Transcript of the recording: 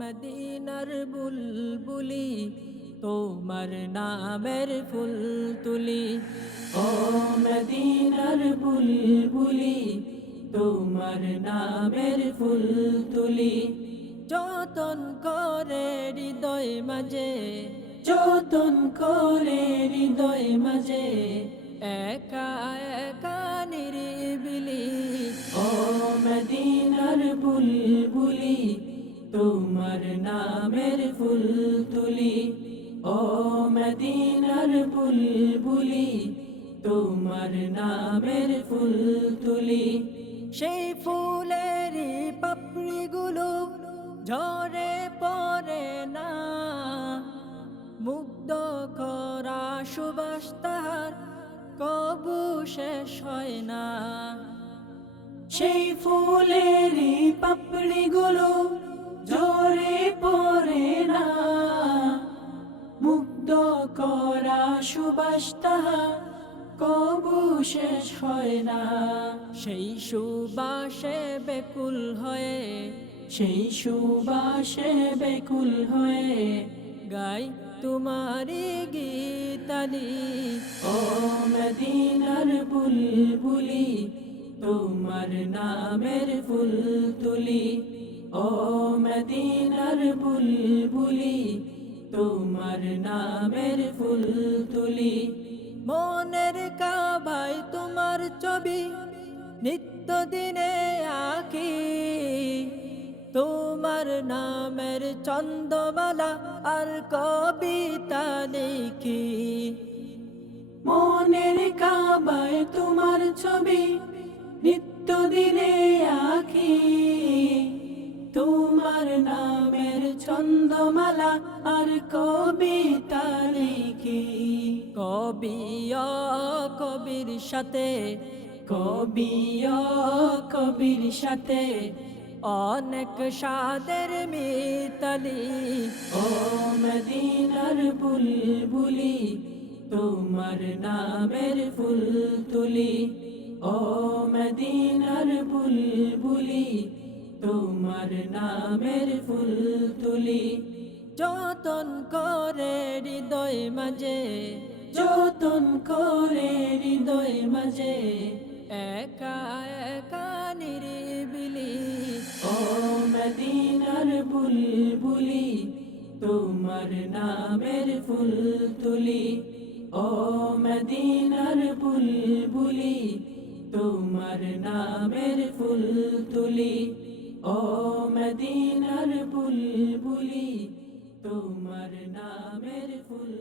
মদিনার বুলবুলি তোমার নামের ফুল তুলি। ও মদিনার বুলবুলি তোমার নামের ফুল তুলি। যতন করে হৃদয় মাঝে, যতন করে হৃদয় মাঝে, একা একা নিরিবিলি। ও মদিনার বুলবুলি তোমার নামের ফুল তুলি। ও মদিনার বুলবুলি তোমার নামের ফুল তুলি। সেই ফুলেরই পাপড়িগুলো ঝরে পড়ে না, মুগ্ধ করা সুবাস তাহার কবু শেষ হয় না। সেই ফুলেরই পাপড়িগুলো ঝরে পড়ে না, মুগ্ধ করা সুবাস তাহার কবু শেষ হয় না। সেই সুবাসে বেকুল হয়ে, সেই সুবাসে বেকুল হয়ে গাই তোমারি গীতালি। ও মদিনার বুলবুলি তোমার নামের ফুল তুলি। ও মদিনার বুলবুলি তোমার নামের ফুল তুলি। মনের কাবায় তোমার ছবি নিত্য দিনে আঁকি, তোমার নামের চন্দমালা আর কবিতা লিখি। মনের কাবায় তোমার ছবি নিত্য দিনে আঁকি, তোমার নামের ছন্দমালা আর কবিতা লিখি। কবি ও কবির সাথে, কবি ও কবির সাথে অনেক সাদের মিতালি। ও মদিনার বুলবুলি তোমার নামের ফুল তুলি। ও মদিনার বুলবুলি তোমার নামের ফুল তুলি। যতন করে হৃদয় মাঝে, যতন করে হৃদয় মাঝে, একা একা নিরিবিলি। ও মদিনার বুলবুলি তোমার নামের ফুল তুলি। ও মদিনার বুলবুলি তোমার নামের ফুল তুলি। ও মদিনার বুলবুলি তোমার নামের ফুল